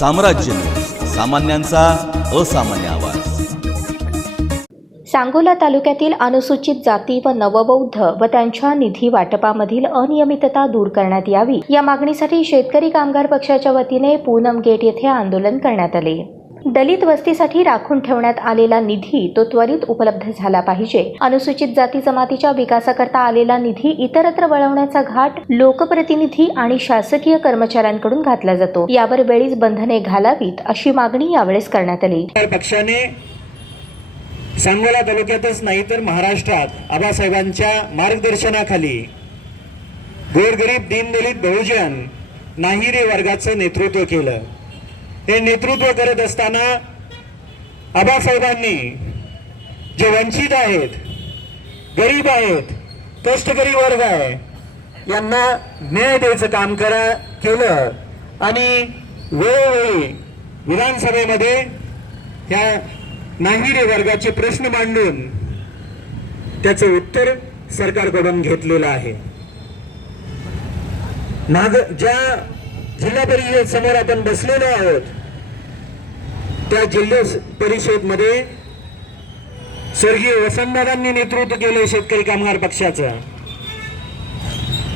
साम्राज्य न्यूज, सामान्यांचा असामान्य आवाज। सांगोला तालुक्यातील अनुसूचित जाती व नवबौद्ध व त्यांच्या निधी वाटपामधील अनियमितता दूर करण्यात यावी या मागणीसाठी शेतकरी कामगार पक्षाच्या वतीने पूनम गेट येथे आंदोलन करण्यात आले। दलित वस्तीसाठी राखून ठेवण्यात आलेला निधी तो त्वरित उपलब्ध झाला पाहिजे। अनुसूचित जाती जमातीच्या विकासाकरता आलेला निधी इतरत्र वळवण्याचा घाट लोकप्रतिनिधी आणि शासकीय कर्मचाऱ्यांकडून घातला जातो। यावर वेळीच बंधने घालावीत अशी मागणी यावेळेस करण्यात आली। पक्षाने सांगोला तालुक्यातच नाही तर महाराष्ट्रात आबासाहेबांच्या मार्गदर्शनाखाली गोरगरीब दीनदलित बहुजन नाहिरे वर्गाचं नेतृत्व केलं। हे नेतृत्व करत असताना आबासाहेबांनी जे वंचित आहेत, गरीब आहेत, कष्टकरी वर्ग आहे यांना न्याय द्यायचं काम केलं आणि वेळोवेळी विधानसभेमध्ये त्या नाहिरे वर्गाचे प्रश्न मांडून त्याचं उत्तर सरकारकडून घेतलेलं आहे। ज्या जिल्हा परिषद समोर आपण बसलेलो आहोत त्या जिल्हा परिषद मध्ये स्वर्गीय वसंतदादांनी नेतृत्व केले, शेतकरी कामगार पक्षाचं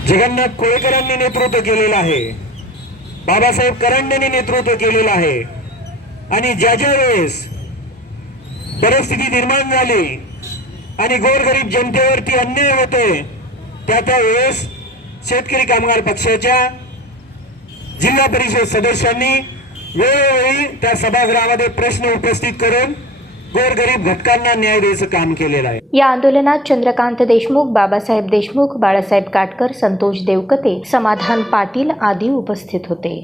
जगन्नाथ कोळेकरांनी नेतृत्व केलेलं आहे, बाबासाहेब करंडेंनी नेतृत्व केलेलं आहे। आणि ज्या वेळेस परिस्थिती निर्माण झाली आणि गोरगरीब जनतेवरती अन्याय होतोय त्या वेळेस शेतकरी कामगार पक्षाच्या जिल्हा परिषद सदस्यांनी वेळोवेळी त्या सभागृहामध्ये प्रश्न उपस्थित करून गोरगरीब घटकांना न्याय द्यायचं काम केलेलं आहे। या आंदोलनात चंद्रकांत देशमुख, बाबासाहेब देशमुख, बाळासाहेब काटकर, संतोष देवकते, समाधान पाटील आदी उपस्थित होते।